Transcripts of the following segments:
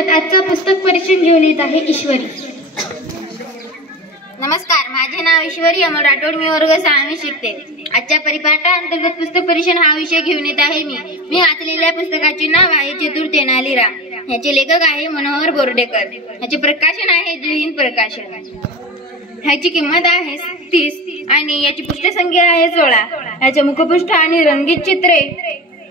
अंतर्गत आजचं पुस्तक परिचय घेऊन येत आहे ईश्वरी। नमस्कार, माझे नाव ईश्वरी अमर राठोड, मी वर्ग 6 शिकते। आजच्या परिपाठांतर्गत पुस्तक परिचय हा विषय घेऊन येत आहे। मी वाचलेल्या पुस्तकाचे नाव आहे चतुर तेनालीराम। याचे लेखक आहे मनोहर बोर्डेकर। याचे प्रकाशन आहे जय हिंद प्रकाशन। ह्याची किंमत आहे 30 आणि याची पृष्ठसंख्या आहे 16। याचे मुखपृष्ठ आणि रंगीत चित्रे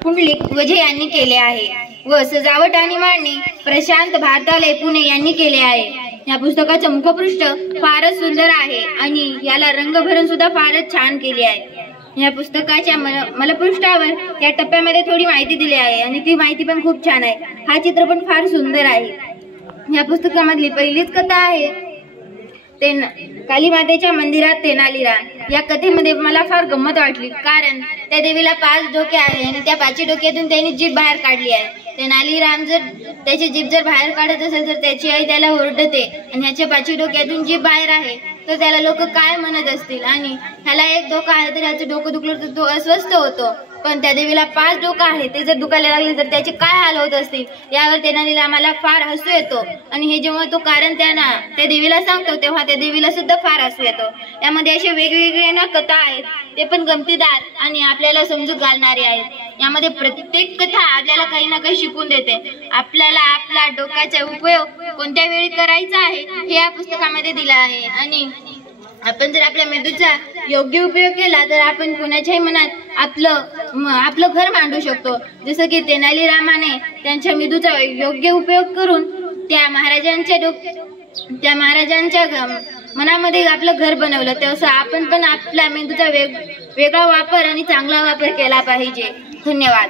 पुंडलिक वझे यांनी केले आहे व सजावट आणि मांडणी प्रशांत भारतालय पुणे यांनी केले आहे। या पुस्तकाचे मुखपृष्ठ फारच सुंदर आहे आणि याला रंग भरून सुद्धा फारच छान केले आहे। या पुस्तकाच्या मलपृष्ठावर या टप्प्यामध्ये थोडी माहिती दिली आहे आणि ती माहिती पण खूप छान आहे। हा चित्रपट फार सुंदर आहे। या पुस्तकामधली पहिलीच कथा आहे काली मातेच्या मंदिरात तेनालीराम। या कथेमध्ये मला फार गंमत वाटली, कारण त्या देवीला 5 डोके आहे आणि त्या 5 डोक्यातून त्यांनी जीभ बाहेर काढली आहे। तेनालीराम जर त्याची जीभ जर बाहेर काढत असेल तर त्याची आई त्याला ओरडते आणि ह्याच्या 5 डोक्यातून जीभ बाहेर आहे तर त्याला लोक काय म्हणत असतील। आणि ह्याला एक डोकं आहे तर ह्याचं डोकं दुखलं तर तो अस्वस्थ होतो, पण त्या देवीला 5 डोकं आहे ते जर दुखायला लागले तर त्याचे काय हाल होत असतील। यावर तेनालीरामाला फार हसू येतो आणि हे जेव्हा तो कारण त्या देवीला सांगतो तेव्हा त्या देवीला सुद्धा फार हसू येतो। यामध्ये असे वेगवेगळे कथा आहेत, ते पण गमतीदार आणि आपल्याला समजून घालणारे आहेत। यामध्ये प्रत्येक कथा आपल्याला काही ना काही शिकून देते। आपल्याला आपला डोक्याचा उपयोग कोणत्या वेळी करायचा आहे हे या पुस्तकामध्ये दिला आहे आणि आपण जर आपल्या मेंदूचा योग्य उपयोग केला तर आपण कुणाच्याही मनात आपलं घर मांडू शकतो। जसं की तेनालीरामाने त्यांच्या मेंदूचा योग्य उपयोग करून त्या महाराजांच्या मनामध्ये आपलं घर बनवलं, तसं आपण पण आपल्या मेंदूचा वेगळा वापर आणि चांगला वापर केला पाहिजे। धन्यवाद।